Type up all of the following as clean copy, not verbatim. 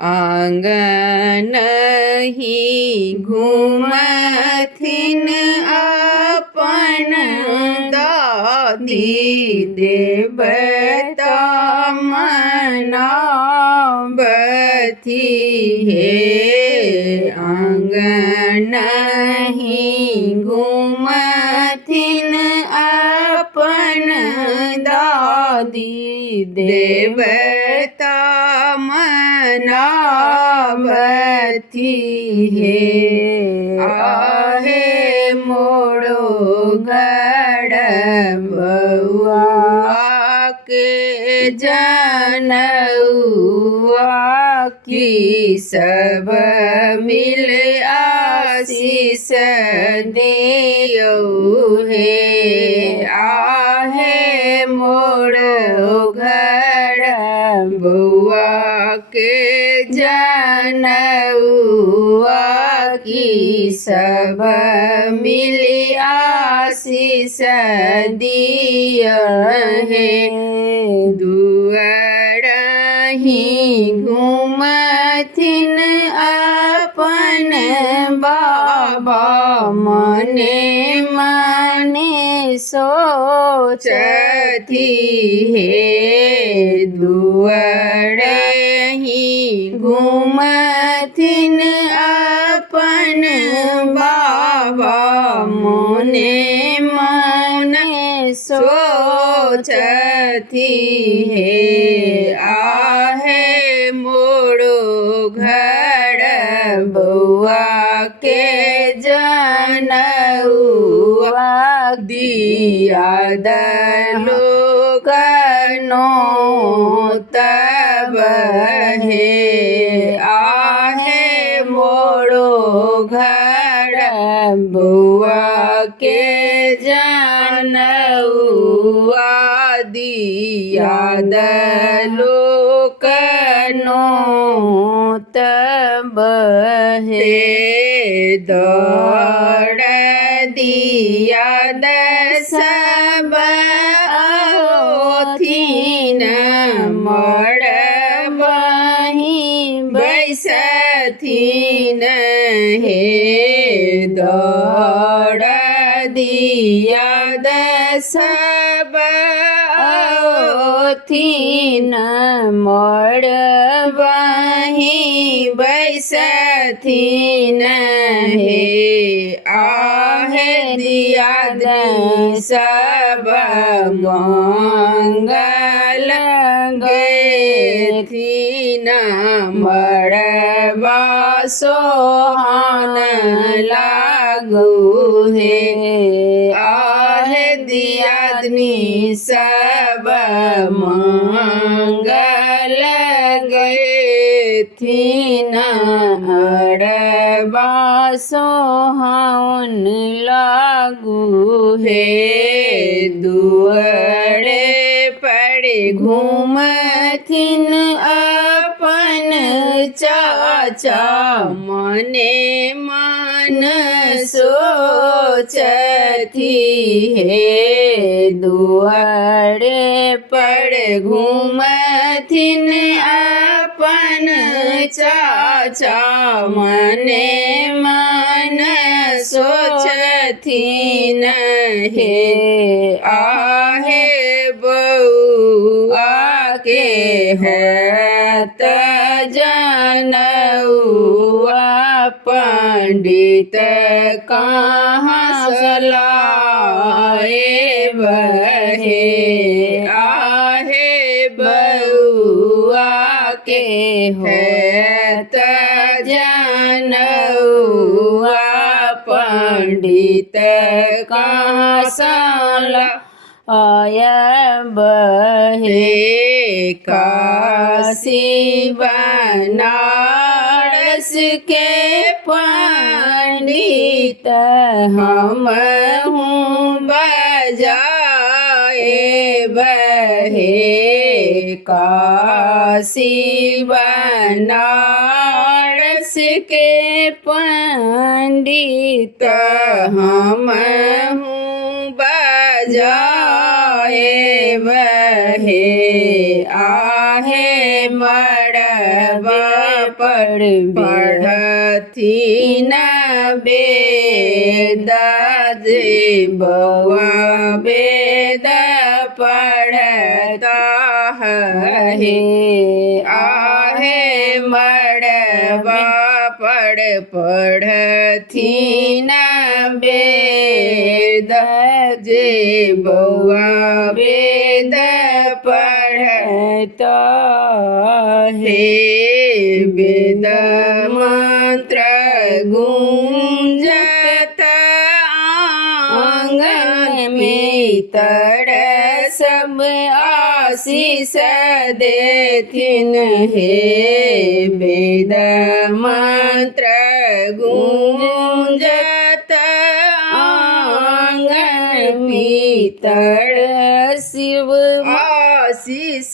आंगन ही घूमथिन अपन दादी देवता मनावती हे। आंगन ही घूमथिन अपन दादी देवता मनावती हे। आहे मोड़ो गड़ बउआ के जनउआ की सब मिल आशीष देयो हे। आहे मोड़ो घर बउआ के जनउआ की सब मिली आशीष दिया है। दुआर ही घूमथिन अपन बाबा मने मने सोचती है। दुआर ही घूमथिन अपन बाबा मने मने सोचती है। आहे मोड़ो घर बउआ के जनउआ दिया दलोकनो तब है। आहे मोड़ो घर बउआ के जनउआ दिया दलोकनो तब है। दौड़ दिया सब ओथिन मड़बही बैसथिन हे। दौड़ दिया सब ओथिन मड़बही बैसथिन हे। आहे दिया सब मंगल गेथिन मड़बा सोहान लागू हे। आहे दियादनी सब मंगल गेथिन मड़बा सोहान लागू हे। दुआरे पड़े घूमथिन अपन चाचा मने मन सोचती है। दुआरे पड़े घूमथिन अपन चाचा मने मन सोचथिन हे। आहे बउआ के है जनउआ पंडित कहाँ सलाए बहे। आहे बउआ के है जनउआ पंडित कहाँ सलाए बहे। काशी बनारस के पंडित हम हूँ बजाए बहे। काशी बनारस के पंडित हम हूँ बजाए बहे। आहे मड़बा पढ़थी न वेद जे बउआ वेद पढ़ता है आहे मड़वा पढ़थी न वेद जे बउआ वेद पढ़ता है वेद मंत्र गूंजत आंगन में तर सब आशीष देथिन हे वेद मंत्र गूंजत आंगन भीतर शिव आशीष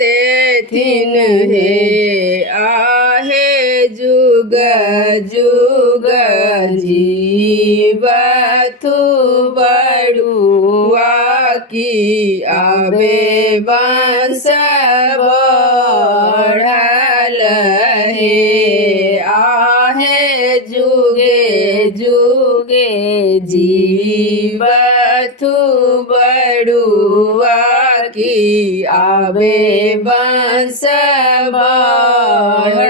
देथिन हे आहे जुग जुग जीवतु बड़ुआ की आवे वंश बढ़ल हे आहे जुगे जुगे जीवतु बड़ुआ की आवे वंश बढ़ल